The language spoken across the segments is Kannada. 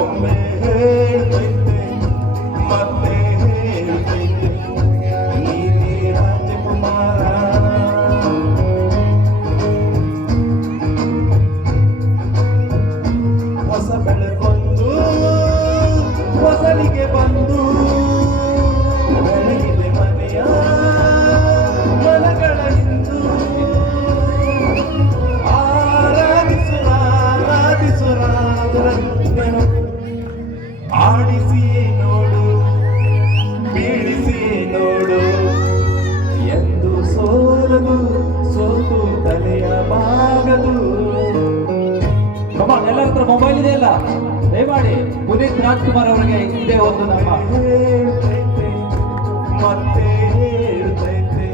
ಒಮ್ಮೆ ಹೇಳ್ತೈತೆ ಮತ್ತೆ ಹೇಳ್ತೈತೆ ನೀನೇ ರಾಜಕುಮಾರ. ಹೊಸ ಬೆಳಕೊಂದು ಹೊಸಲಿಗೆ ಬಂದು ಬೆಳಗಿದೆ ಮನೆಯ ಮನಗಳ ಇಂದು. ಆಡಿಸಿಯೇ ನೋಡು ಬೀಳಿಸಿಯೇ ನೋಡು ಎಂದು ಸೋಲದು ಸೋತು ತಲೆಯ ಬಾಗದು. ಎಲ್ಲರ ಹತ್ರ ಮೊಬೈಲ್ ಇದೆ ಅಲ್ಲ, ದಯಮಾಡಿ ಪುನೀತ್ ರಾಜ್ಕುಮಾರ್ ಅವರಿಗೆ ಇದೇ ಒಂದು ನಮ್ಮ ಹೇಳ್ತೈತೆ ಮತ್ತೆ ಹೇಳ್ತೈತೆ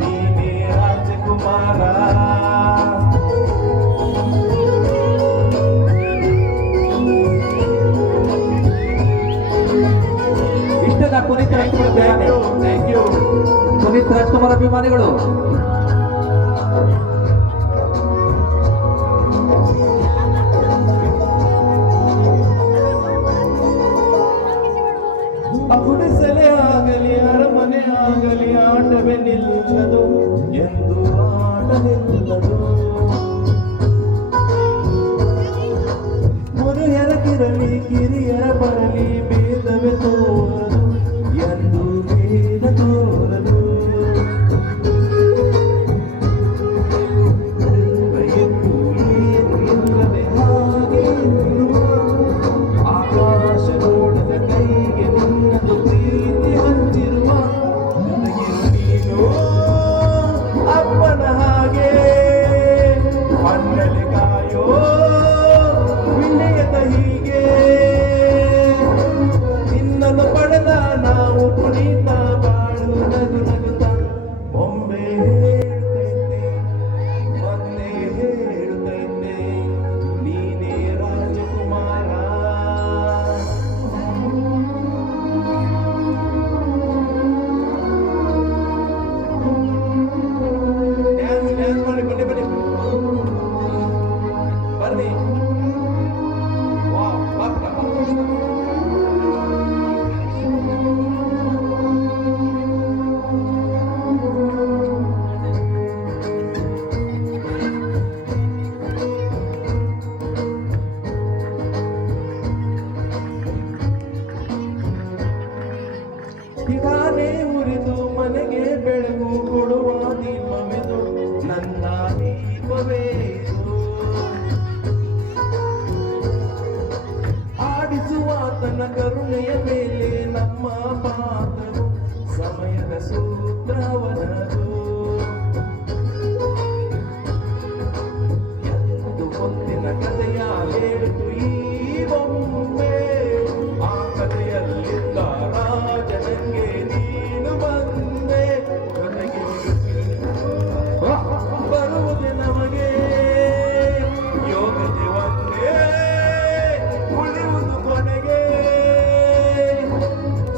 ನೀನೇ ರಾಜಕುಮಾರ. ಪುನೀತ್ ರಾಜ್ಕುಮಾರ್ ಥ್ಯಾಂಕ್ ಯು ಪುನೀತ್ ರಾಜ್ಕುಮಾರ್ ಅಭಿಮಾನಿಗಳು ಗುಡಿಸಲೇ ಆಗಲಿ ಅರಮನೆ ಆಗಲಿ ಆಟವೇ ನಿಲ್ಲದು ಎಂದು ಆಟ ನಿಲ್ಲದು. ಮುರಿಯರಗಿರಲಿ ಕಿರಿಯರ ಬರಲಿ ಭೇದವೇ ತೋರದು ಎಂದು ಭೇದ ತೋರದು. ಇಲ್ಲದೆ ಹಾಗೆ ಆಕಾಶ ನೋಡದ ಕೈಗೆ ನಿನ್ನದು ಪ್ರೀತಿ ಹಂಚಿರುವ ನೀನು ಅಪ್ಪನ ಹಾಗೆ ಮಣ್ಣಲ್ಲಿ ಕಾಯೋ ವಿನಯದ ಹೀಗೆ. ನಿನ್ನನ್ನು ಪಡೆದ ನಾವು ಕುಣಿತ ಬಾಳು ನಗು ನಗುತ್ತ ಒಮ್ಮೆ ಹೇಳ್ತೈತೆ ಮತ್ತೆ ಹೇಳ್ತೈತೆ ನೀನೇ ರಾಜಕುಮಾರ. ಡ್ಯಾನ್ಸ್ ಮಾಡಿ ಬನ್ನಿ ಬನ್ನಿ ಬರ್ರಿ. ದಿವಾನೆ ಉರಿದು ಮನೆಗೆ ಬೆಳಕು ಕೊಡುವ ದೀಪವೆದು ನನ್ನ ದೀಪವೇ ಇದು. ಆಡಿಸುವ ತನ್ನ ಕರುಣೆಯ ಮೇಲೆ ನಮ್ಮ ಪಾತ್ರವು ಸಮಯದ ಸೂತ್ರವನದು. ಎಂದು ಹೊತ್ತಿನ ಕಥೆಯ ಹೇಳಿತು ಈ ಒಮ್ಮೆ ಆ ಕಥೆಯಲ್ಲಿದ್ದ ರಾಜನಿಗೆ ನೀನು ಬಂದೆ. ಜೊತೆಗೆ ಬರುವುದೇ ನಮಗೆ ಯೋಗತೆ ಒಂದೇ ಉಳಿಯುವುದು ಕೊನೆಗೆ.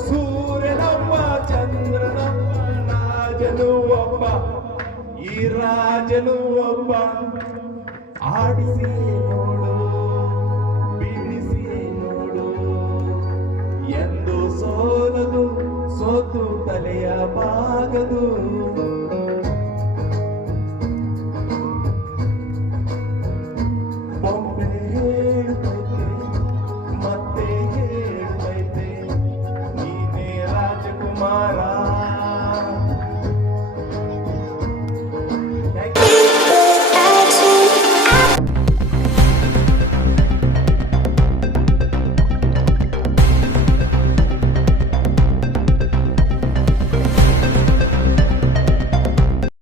ಸೂರ್ಯನೊಬ್ಬ ಚಂದ್ರನೊಬ್ಬ ರಾಜನು ಒಬ್ಬ ಈ ರಾಜನು ಒಬ್ಬ. ಆಡಿಸಿಯೇ ನೋಡು ಬೀಳಿಸಿಯೇ ನೋಡು ಎಂದು ಸೋಲದು ಸೋತು ತಲೆಯ ಬಾಗದು.